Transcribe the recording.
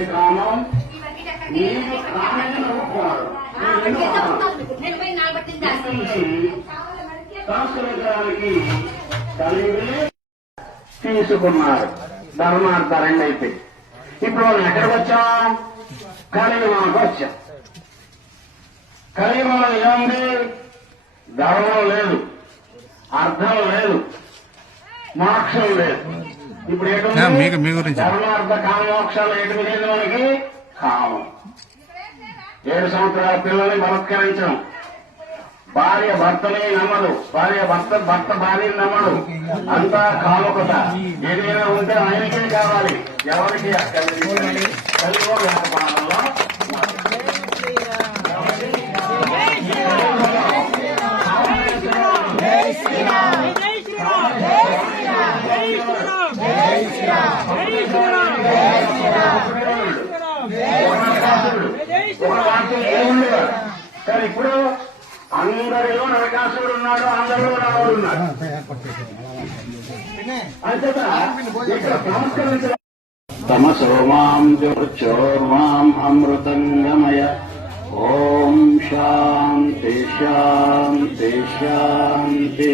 వచ్చి కామం నీకు కామైన ఒప్పుకున్నాడు సంస్కరించడానికి కలిగి తీసుకున్నారు ధర్మార్థ రెండైతే. ఇప్పుడు మనం ఎక్కడికి వచ్చాం? కలియుగానికి వచ్చాం. కలియుగంలో ఏముంది? ధర్మం లేదు, అర్థం లేదు, మోక్షం లేదు. ఇప్పుడు ఏంటి? ధర్మార్థ కామోక్షాలు ఏంటి లేదు మనకి? కామం. 7 సంవత్సరాల పిల్లల్ని బలత్కరించడం, భార్య భర్తని నమ్మడు, భర్త భార్యని నమ్మడు, అంతా కాముకత. ఏదైనా ఉంటే ఆయనకే కావాలి, ఎవరికి కలిగి వ్యాపారంలో కానీ ఇప్పుడు అందరిలో నరకాసుడు ఉన్నాడు, అందరిలో రాముడు ఉన్నాడు. అంతేత ఇక్కడ సంస్కరించ తమసోమాం జ్యోర్మాం అమృతంగమయ. ఓం శాంతి శాంతి శాంతి.